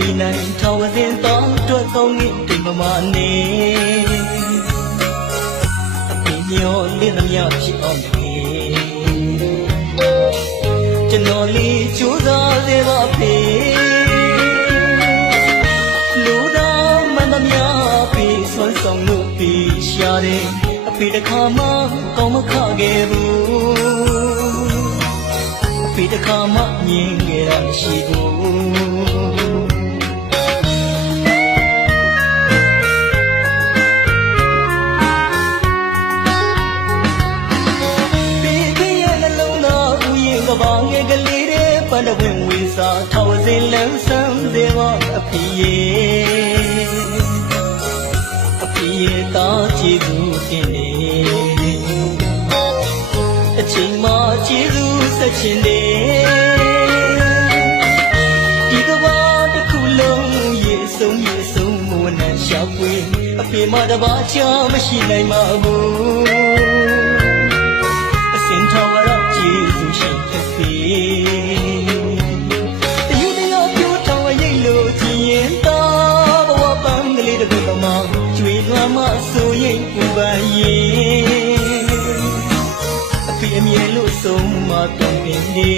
มีในทาวเส้นต้องตัวเขางี้ติดมาเน่พี่ยอเลี้ยงยาพี่อ่อนเอ๋จะนอนลีจูซาเซบะเพลูดามันตำยาพี่สวนส่งลูกพี่ชาเดพี่ตะขามาก็มาข้าเก็บูพี่ตะขามายิงเกราชีบูปันดวินวิสาทาวสิลังสัมเดวะอภิเยตาจิตุตินเดအချိန်မှာကျေးဇူးဆက်ချင်တယ်ဒီကဘာတစ်ခုလုံးရေဆုံးမဝနဲ့ရှာဖွေအဖေမတပါချာမရှိနိုင်ပါဘူးအစင်ထောဝရကျေးဇူးရှင်ဖြစ်စေဆိုရင်ပူပန်ရင်အဖေအမြဲလို့ဆုံးမတော်ပင်နေ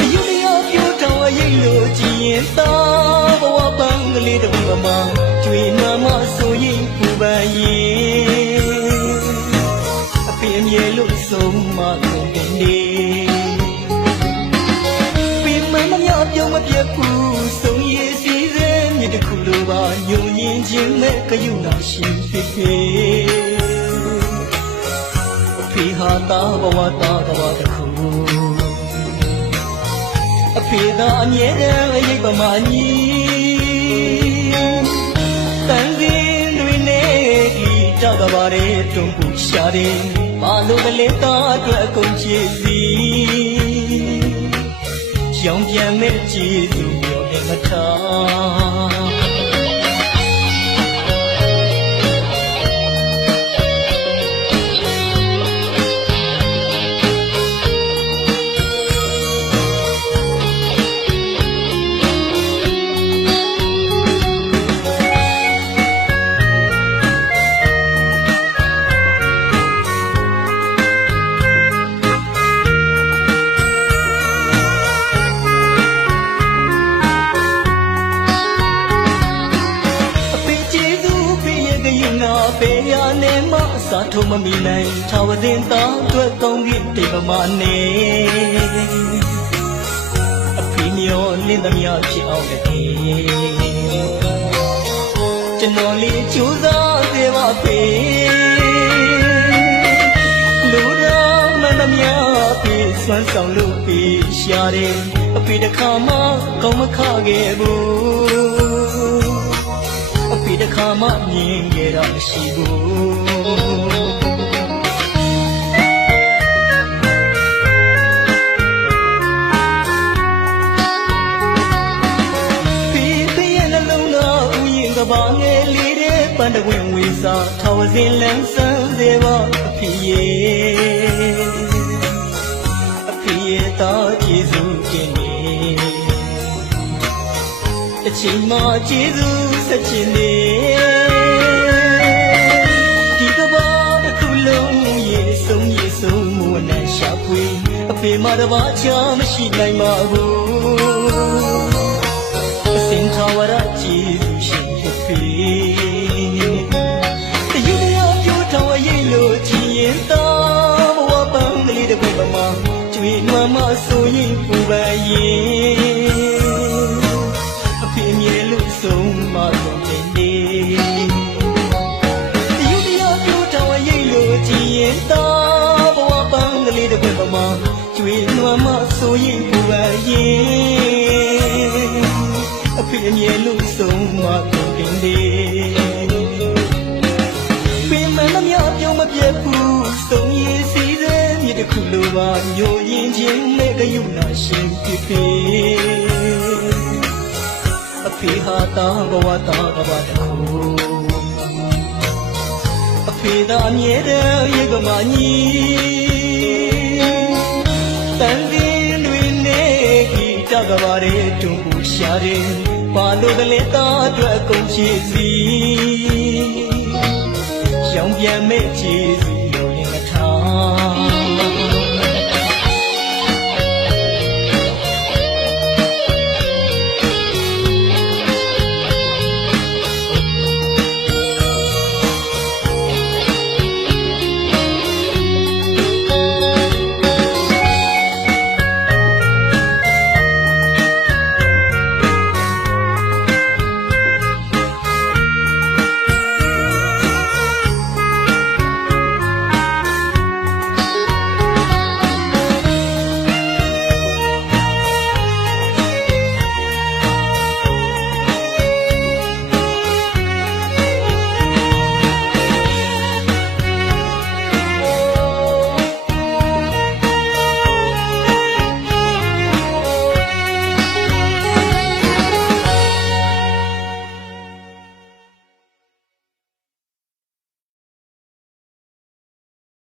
အယူရပြောထောင်ရိတ်လို့ကြည်ရင်သာဘဝပန်းကလေးတစ်ခုမှကျွေးနွမ်းမဆိုရင်ပူပန်ရင်အဖေအမြဲလို့ဆုံးမတော်ပင်နေပြင်မမများပြုံးမပြတ်ဘူးဆုံးရည်စီစဉ်မြစ်တစ်ခုလိုပါညုံရင်ခြင်းမဲ့ကယူနာရှိဖြစ်အဖေဟာတာဘဝတာကဘာတစ်ခုအဖေသာအမြဲတမ်းရိပ်ပမာညီတန်စင်တွေနဲ့ဒီတကဘာရဲ့တွန်းပူရှာတယ်ဘာလို့ကလေးသားအတွက်အကုန်ချစ်စီရောင်ပြန်မဲ့ကြည်သူပြောနေမထားစာထုံးမမီနိုင်ထာဝစဉ်သားအတွက်ကောင်းကင်တိမ်ပမာနေအဖေမျောလင်းသမျှဖြစ်အောင်လေကျွန်တော်လေးကြိုးစားစေပါဖေလူတော်မသမျှဖေစွမ်းဆောင်လို့ဖေရှာတယ်အဖေတစ်ခါမှကောင်းမခခဲ့ဘူးအဖေတစ်ခါမှမြင်ခဲ့တာမရှိဘူးဘာငယ်လေးတဲ့ပန်းတဝင်းဝေစာထောင်စင်လန်းဆန်းစေပါအဖေရဲ့တာကျေးဇူးတင်နေအချိန်မှကျေးဇူးဆက်ချင်နေဒီကဘာတစ်ခုလုံးရေဆုံးမဝနဲ့ရှာဖွေအဖေမတပါချာမရှိနိုင်ပါဘူးအစင်ထာဝရကျေးဇူးရှင်တယူရပြောထောင်ရိတ်လို့ကြည်ရင်သာဘဝပန်းကလေးတစ်ခုမှကျွေးနွမ်းမဆိုရင်ပူပန်ရင်အဖေမြဲလို့ဆုံးမတော်တယ်နေတယူရပြောထောင်ရိတ်လို့ကြည်ရင်သာဘဝပန်းကလေးတစ်ခုမှကျွေးနွမ်းမဆိုရင်ပူပန်ရင်အဖေမြဲလို့ဆုံးမတော်တယ်နေ သုံးရည်စီးတဲ့မြေတစ်ခုလိုပါညိုရင်ချင်းနဲ့ကယူနာရှင်ဖြစ်ဖြစ်အဖေဟာတာဘဝတာကဘာတခုအဖေသာအမြဲတမ်းရေကမာညီတန်တင်းတွေနဲ့ဂီတကဘာရဲ့တွန်းပူရှာတယ်ဘာလို့ကလေးသားအတွက်ကုန်ချီစီရောင်ပြန်မဲ့ချီစီ